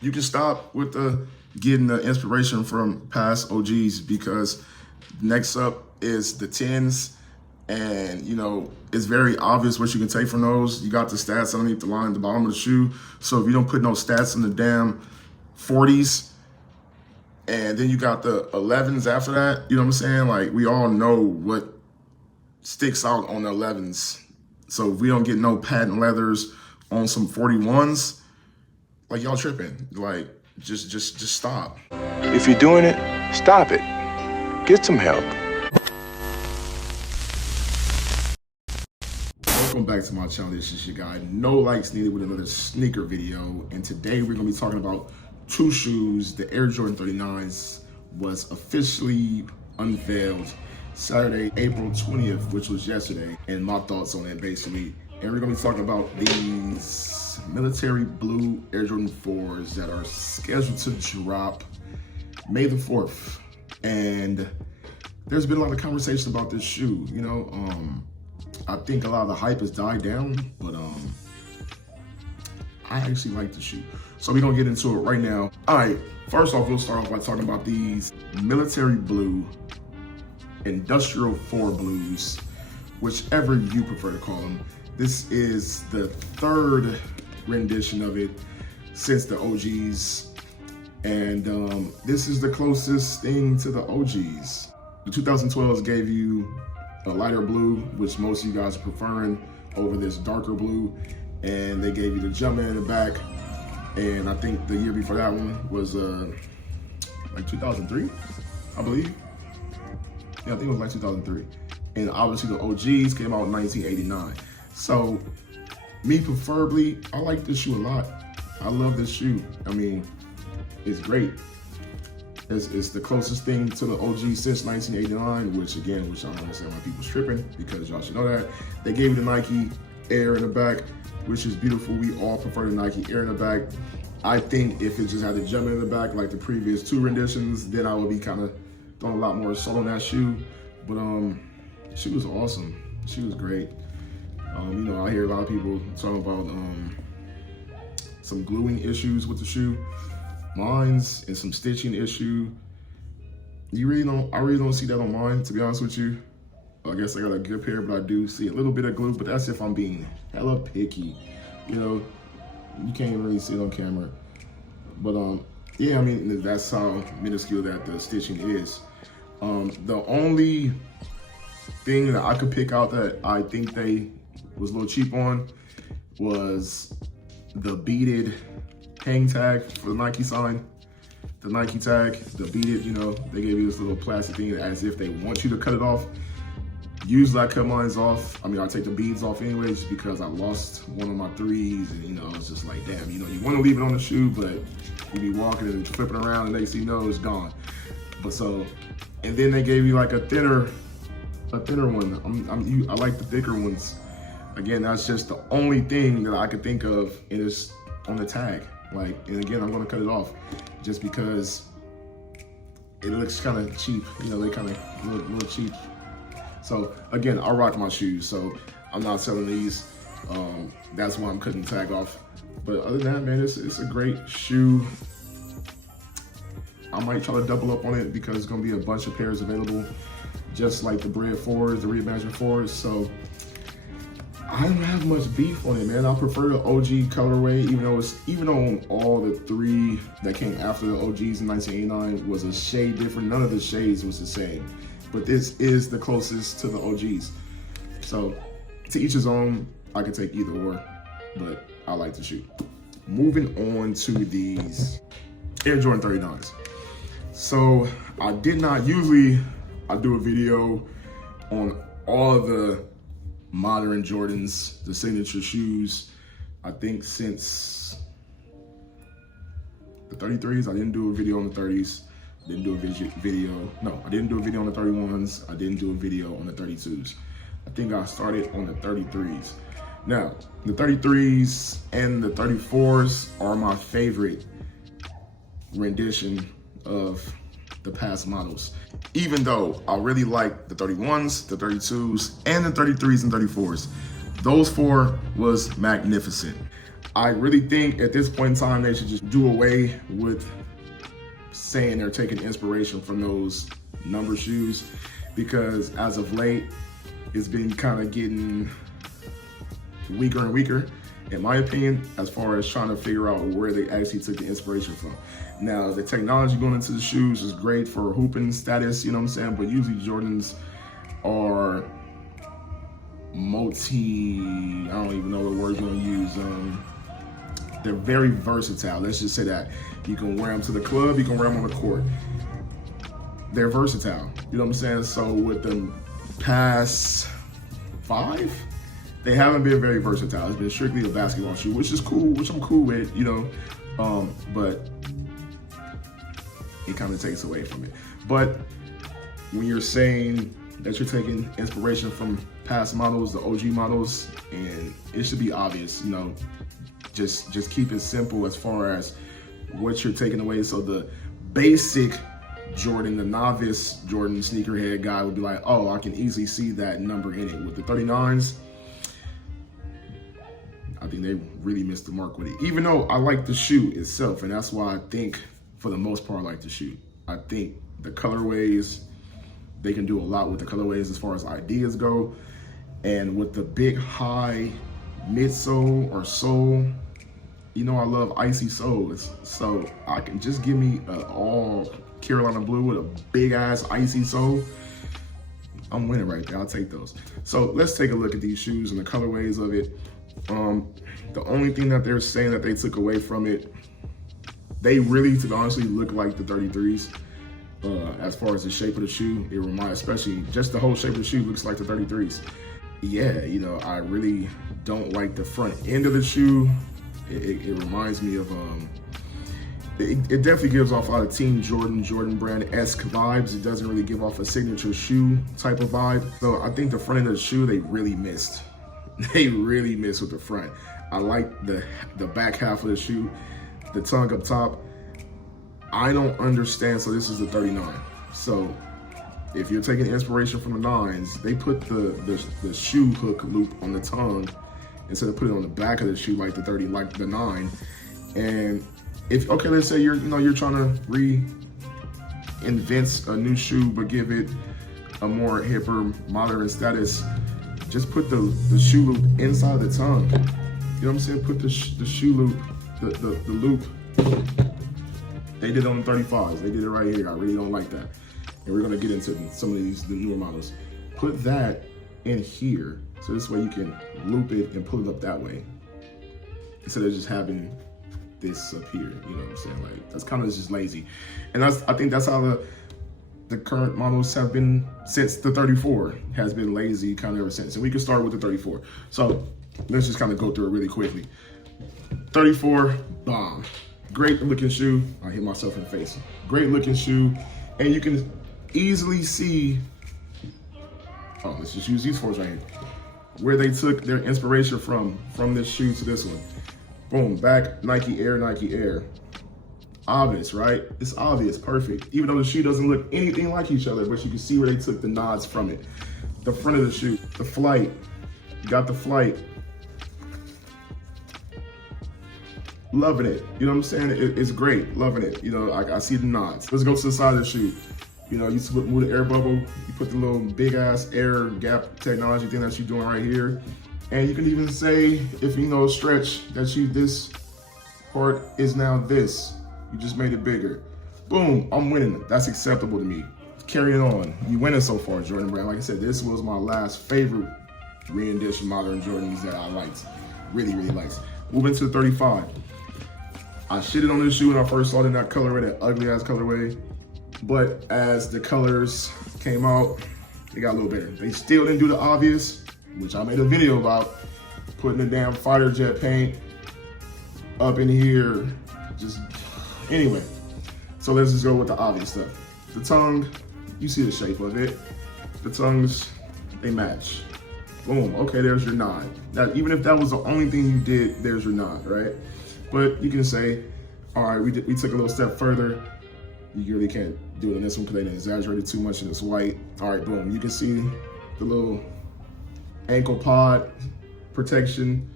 You can stop with the getting the inspiration from past OGs, because next up is the 10s. And, you know, it's very obvious what you can take from those. You got the stats underneath the line at the bottom of the shoe. So if you don't put no stats in the damn 40s, and then you got the 11s after that, you know what I'm saying? Like, we all know what sticks out on the 11s. So if we don't get no patent leathers on some 41s, like, y'all tripping. Like, just stop. If you're doing it, stop it. Get some help. Welcome back to my channel. This is your guy, No Likes Needed, with another sneaker video. And today we're gonna be talking about two shoes. The Air Jordan 39s was officially unveiled Saturday, April 20th, which was yesterday, and my thoughts on it basically. And we're gonna be talking about these military blue Air Jordan 4s that are scheduled to drop May the 4th. And there's been a lot of conversation about this shoe, you know. I think a lot of the hype has died down, but I actually like the shoe. So we're gonna get into it right now. All right, first off, we'll start off by talking about these military blue, industrial 4 blues, whichever you prefer to call them. This is the third rendition of it since the OGs. And this is the closest thing to the OGs. The 2012s gave you a lighter blue, which most of you guys are preferring over this darker blue, and they gave you the Jumpman in the back. And I think the year before that one was like 2003, I believe. Yeah, I think it was like 2003. And obviously the OGs came out in 1989. So me preferably, I like this shoe a lot. I love this shoe. I mean, it's great. It's the closest thing to the OG since 1989, which I don't understand why people's tripping, because y'all should know that. They gave you the Nike Air in the back, which is beautiful. We all prefer the Nike Air in the back. I think if it just had the Jumpman in the back like the previous two renditions, then I would be kind of throwing a lot more salt on that shoe. But the shoe was awesome. The shoe was great. You know, I hear a lot of people talking about some gluing issues with the shoe. Mine's and some stitching issue. I really don't see that on mine, to be honest with you. I guess I got a good pair, but I do see a little bit of glue, but that's if I'm being hella picky. You know, you can't really see it on camera. But yeah, I mean, that's how minuscule that the stitching is. The only thing that I could pick out that I think they was a little cheap on was the beaded hang tag for the Nike sign. The Nike tag, the beaded, you know, they gave you this little plastic thing as if they want you to cut it off. Usually I cut mine off. I mean, I take the beads off anyway, just because I lost one of my 3s, and you know, it's just like, damn, you know, you want to leave it on the shoe, but you be walking and flipping around, and next thing you know, it's gone. But so, and then they gave you like a thinner one. I like the thicker ones. Again, that's just the only thing that I could think of, and it's on the tag. Like, and again, I'm gonna cut it off just because it looks kind of cheap. You know, they kind of look cheap. So again, I rock my shoes, so I'm not selling these. That's why I'm cutting the tag off. But other than that, man, it's a great shoe. I might try to double up on it because there's gonna be a bunch of pairs available, just like the Bred 4s, the Reimagined 4s. So I don't have much beef on it, man. I prefer the OG colorway, even though all the 3 that came after the OGs in 1989 was a shade different. None of the shades was the same, but this is the closest to the OGs. So to each his own. I could take either or, but I like the shoe. Moving on to these Air Jordan 39s. So I did not usually, I do a video on all the modern Jordans, the signature shoes. I think since the 33s, I didn't do a video on the 30s. I didn't do a video on the 31s. I didn't do a video on the 32s. I think I started on the 33s. Now, the 33s and the 34s are my favorite rendition of the past models. Even though I really like the 31s, the 32s, and the 33s and 34s. Those 4 was magnificent. I really think at this point in time, they should just do away with saying they're taking inspiration from those number shoes, because as of late, it's been kind of getting weaker and weaker, in my opinion, as far as trying to figure out where they actually took the inspiration from. Now, the technology going into the shoes is great for hooping status, you know what I'm saying? But usually Jordans are I don't even know what word you're gonna use. They're very versatile. Let's just say that. You can wear them to the club, you can wear them on the court. They're versatile, you know what I'm saying? So with the past 5, they haven't been very versatile. It's been strictly a basketball shoe, which is cool, which I'm cool with, you know, but it kind of takes away from it. But when you're saying that you're taking inspiration from past models, the OG models, and it should be obvious, you know, just keep it simple as far as what you're taking away. So the basic Jordan, the novice Jordan sneakerhead guy would be like, oh, I can easily see that number in it. With the 39s, I think they really missed the mark with it. Even though I like the shoe itself, and that's why I think, for the most part, I like the shoe. I think the colorways, they can do a lot with the colorways as far as ideas go. And with the big high midsole or sole, you know I love icy soles. So I can just give me an all Carolina blue with a big ass icy sole. I'm winning right there, I'll take those. So let's take a look at these shoes and the colorways of it. The only thing that they're saying that they took away from it, they really, to be honestly, look like the 33s. As far as the shape of the shoe, it reminds, especially just the whole shape of the shoe looks like the 33s. Yeah, you know, I really don't like the front end of the shoe. It reminds me of, it definitely gives off a lot of Team Jordan brand-esque vibes. It doesn't really give off a signature shoe type of vibe. So I think the front end of the shoe, they really missed. They really missed with the front. I like the back half of the shoe, the tongue up top. I don't understand, so this is the 39. So if you're taking inspiration from the 9s, they put the shoe hook loop on the tongue instead of putting it on the back of the shoe like the 30, like the 9. And if, okay, let's say you're trying to reinvent a new shoe but give it a more hipper, modern status, just put the shoe loop inside the tongue. You know what I'm saying? Put the shoe loop, the loop. They did it on the 35s. They did it right here. I really don't like that. And we're gonna get into some of the newer models. Put that in here, so this way you can loop it and pull it up that way, instead of just having this up here. You know what I'm saying? Like, that's kind of just lazy. And I think that's how the current models have been since the 34 has been lazy kind of ever since. And we can start with the 34. So let's just kind of go through it really quickly. 34, bomb. Great looking shoe. I hit myself in the face. Great looking shoe. And you can easily see, oh, let's just use these fours right here, where they took their inspiration from this shoe to this one. Boom, back, Nike Air. Obvious, right? It's obvious, perfect. Even though the shoe doesn't look anything like each other, but you can see where they took the nods from it. The front of the shoe, the flight, you got the flight. Loving it, you know what I'm saying? It's great, loving it. You know, I see the nods. Let's go to the side of the shoe. You know, you move the air bubble, you put the little big ass air gap technology thing that you're doing right here. And you can even say, if you know, stretch, that this part is now this. You just made it bigger. Boom, I'm winning. That's acceptable to me. Carrying on, you winning so far, Jordan Brand. Like I said, this was my last favorite rendition modern Jordans that I liked. Really, really liked. Moving to the 35. I shitted on this shoe when I first saw it in that colorway, that ugly ass colorway. But as the colors came out, they got a little better. They still didn't do the obvious, which I made a video about, putting the damn fighter jet paint up in here. Just, anyway. So let's just go with the obvious stuff. The tongue, you see the shape of it. The tongues, they match. Boom, okay, there's your nod. Now, even if that was the only thing you did, there's your nod, right? But you can say, all right, we took a little step further. You really can't do it in this one because they didn't exaggerate it too much and it's white. All right, boom, you can see the little ankle pod protection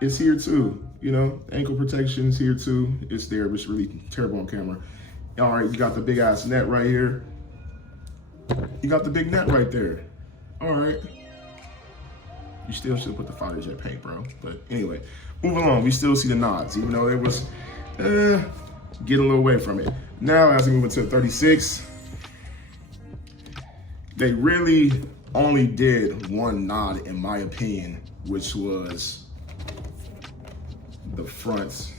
is here too. You know, ankle protection is here too. It's there, but it's really terrible on camera. All right, you got the big ass net right here. You got the big net right there. All right. You still should put the fighter jet paint, bro. But anyway, moving on. We still see the nods, even though it was getting a little away from it. Now, as we move into 36, they really only did one nod, in my opinion, which was the front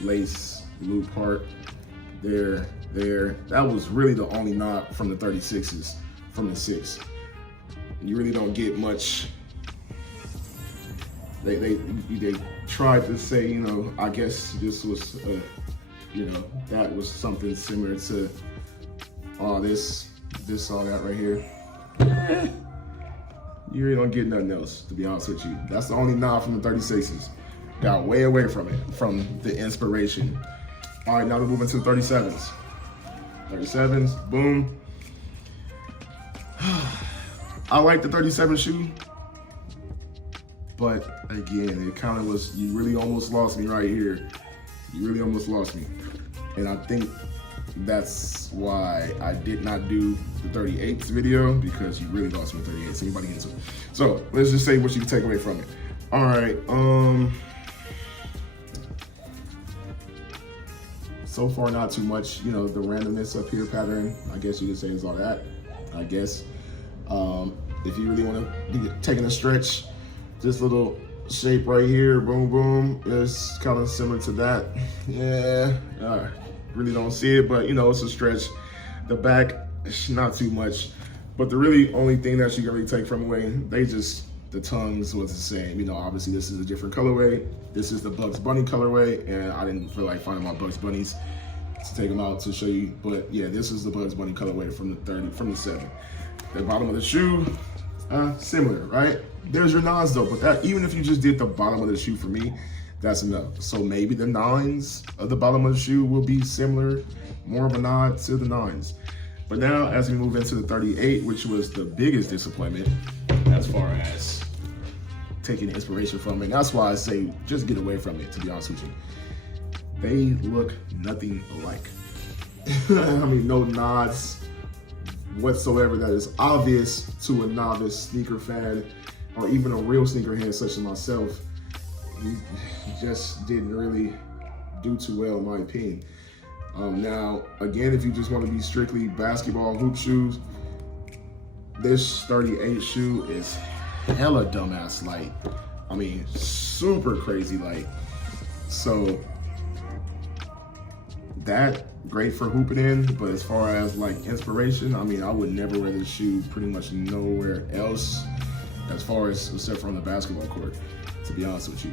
lace loop part. There. That was really the only nod from the 36s, from the 6. You really don't get much. They tried to say, you know, I guess this was, you know, that was something similar to all this, all that right here. You really don't get nothing else, to be honest with you. That's the only nod from the 36s. Got way away from it, from the inspiration. All right, now we're moving to the 37s. 37s, boom. I like the 37 shoe, but again, it kind of was, you really almost lost me right here. You really almost lost me. And I think that's why I did not do the 38s video, because you really lost me 38s. Anybody gets it. So let's just say what you can take away from it. All right, so far, not too much. You know, the randomness up here pattern, I guess you could say, is all that, I guess. If you really want to be taking a stretch, this little shape right here, boom, boom, is kind of similar to that. Yeah, really don't see it, but you know, it's a stretch. The back, not too much. But the really only thing that you can really take from away, the tongues was the same. You know, obviously this is a different colorway. This is the Bugs Bunny colorway, and I didn't feel like finding my Bugs Bunnies to take them out to show you. But yeah, this is the Bugs Bunny colorway from the 7. The bottom of the shoe, similar, right? There's your nods though, but that, even if you just did the bottom of the shoe, for me, that's enough. So maybe the 9s of the bottom of the shoe will be similar, more of a nod to the 9s. But now, as we move into the 38, which was the biggest disappointment as far as taking inspiration from it, that's why I say just get away from it, to be honest with you. They look nothing alike. I mean, no nods whatsoever that is obvious to a novice sneaker fan, or even a real sneakerhead such as myself. He just didn't really do too well, in my opinion. Now, again, if you just want to be strictly basketball hoop shoes, this 38 shoe is hella dumbass light. I mean, super crazy light. So that great for hooping in, but as far as like inspiration, I mean, I would never wear this shoe pretty much nowhere else, as far as except for on the basketball court, to be honest with you.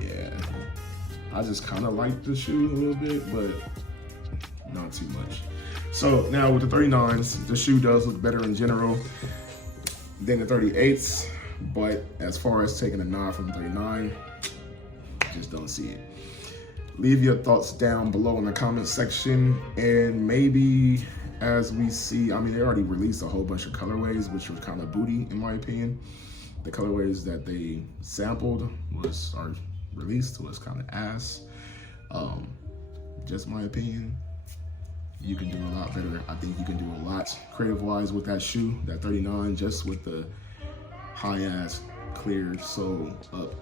Yeah, I just kind of like the shoe a little bit, but not too much. So now with the 39s, the shoe does look better in general than the 38s, but as far as taking a nod from 39, just don't see it. Leave your thoughts down below in the comment section, and maybe as we see, I mean, they already released a whole bunch of colorways, which was kind of booty in my opinion. The colorways that they sampled are released was kind of ass. Just my opinion. You can do a lot better. I think you can do a lot creative-wise with that shoe, that 39, just with the high-ass clear sole up.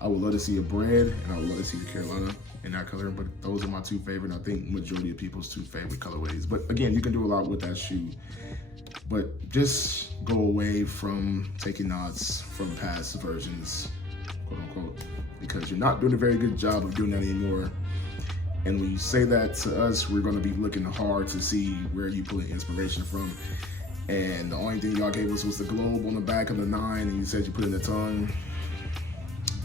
I would love to see a bread, and I would love to see the Carolina in that color, but those are my two favorite, I think majority of people's two favorite colorways. But again, you can do a lot with that shoe, but just go away from taking nods from past versions, quote unquote, because you're not doing a very good job of doing that anymore. And when you say that to us, we're gonna be looking hard to see where you pull inspiration from. And the only thing y'all gave us was the globe on the back of the 9, and you said you put in the tongue.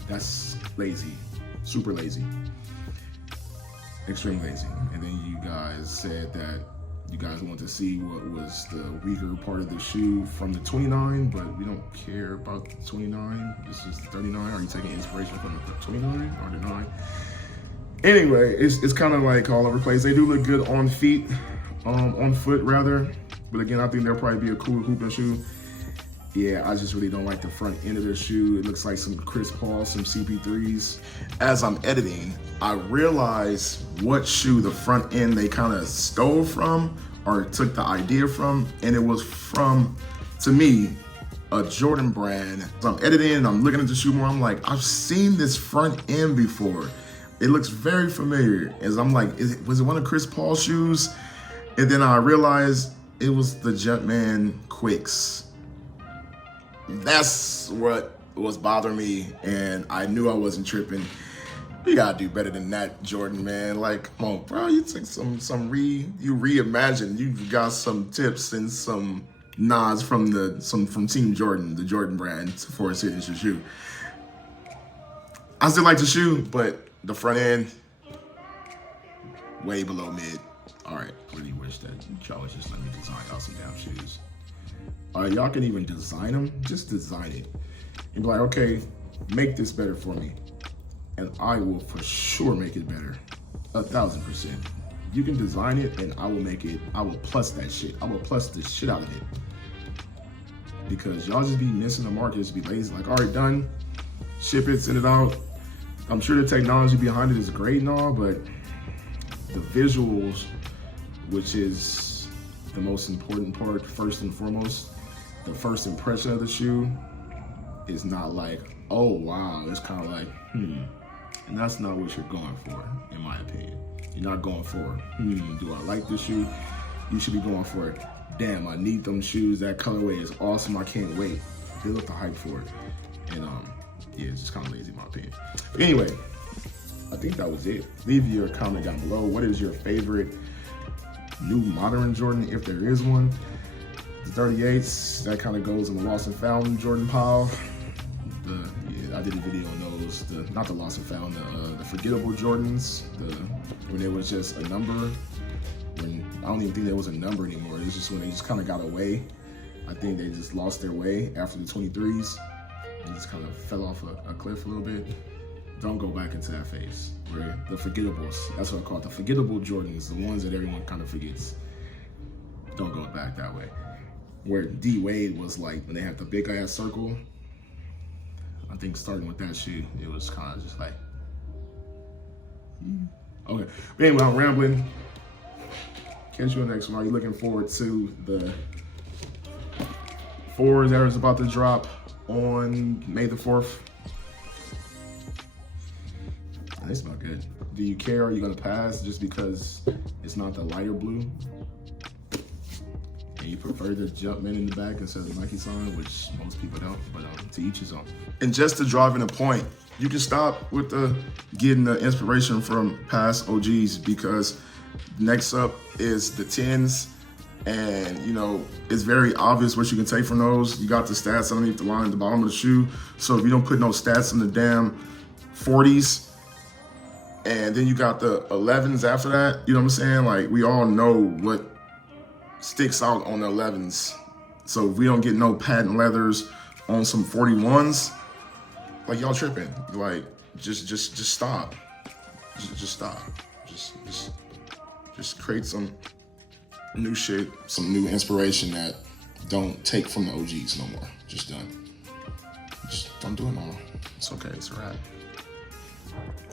That's lazy, super lazy, extreme lazy. And then you guys said that you guys want to see what was the weaker part of the shoe from the 29, but we don't care about the 29. This is the 39. Are you taking inspiration from the 29 or the 9? Anyway, it's kind of like all over the place. They do look good on feet, on foot rather. But again, I think they'll probably be a cool hooping shoe. Yeah, I just really don't like the front end of the shoe. It looks like some Chris Paul, some CP3s. As I'm editing, I realize what shoe the front end they kind of stole from or took the idea from, and it was from, to me, a Jordan brand. So I'm editing and I'm looking at the shoe more, I'm like, I've seen this front end before. It looks very familiar. As I'm like, was it one of Chris Paul's shoes? And then I realized it was the Jumpman Quicks. That's what was bothering me, and I knew I wasn't tripping. You gotta do better than that, Jordan, man. Like, come on, bro. You took you reimagined. You got some tips and some nods from Team Jordan, the Jordan brand, for a signature shoe. I still like the shoe, but the front end, way below mid. All right, really wish that y'all would just let me design out some damn shoes. Y'all can even design them, just design it. And be like, okay, make this better for me. And I will for sure make it better, 1,000%. You can design it and I will make it, I will plus that shit. I will plus the shit out of it. Because y'all just be missing the market, just be lazy. Like, all right, done, ship it, send it out. I'm sure the technology behind it is great and all, but the visuals, which is the most important part, first and foremost, the first impression of the shoe is not like, oh wow, it's kind of like, and that's not what you're going for, in my opinion. You're not going for, do I like this shoe? You should be going for, damn, I need them shoes, that colorway is awesome, I can't wait. Build up the hype for it. And yeah, it's just kind of lazy in my opinion. But anyway, I think that was it. Leave your comment down below. What is your favorite new modern Jordan, if there is one? The 38s, that kind of goes in the lost and found Jordan pile. Yeah, I did a video on those. Not the lost and found, the forgettable Jordans. When it was just a number. When I don't even think there was a number anymore. It's just when they just kind of got away. I think they just lost their way after the 23s. They just kind of fell off a cliff a little bit. Don't go back into that phase. Where the forgettables, that's what I call it, the forgettable Jordans, the ones that everyone kind of forgets. Don't go back that way. Where D Wade was like, when they had the big ass circle, I think starting with that shoe, it was kind of just like, okay. But anyway, I'm rambling. Catch you on the next one. Are you looking forward to the 4s that is about to drop on May the 4th? They smell good. Do you care? Are you gonna pass just because it's not the lighter blue? And you prefer the Jumpman in the back instead of the Nike sign, which most people don't, but to each his own. And just to drive in a point, you can stop with getting the inspiration from past OGs, because next up is the 10s, and you know, it's very obvious what you can take from those. You got the stats underneath the line at the bottom of the shoe, so if you don't put no stats in the damn 40s, and then you got the 11s after that, you know what I'm saying? Like, we all know what sticks out on the 11s. So if we don't get no patent leathers on some 41s, like, y'all tripping. Like, just stop. Just stop. Just create some new shit, some new inspiration that don't take from the OGs no more. Just done. Just don't do it no more. It's okay, it's a wrap.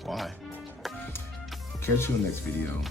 Why? Catch you in the next video.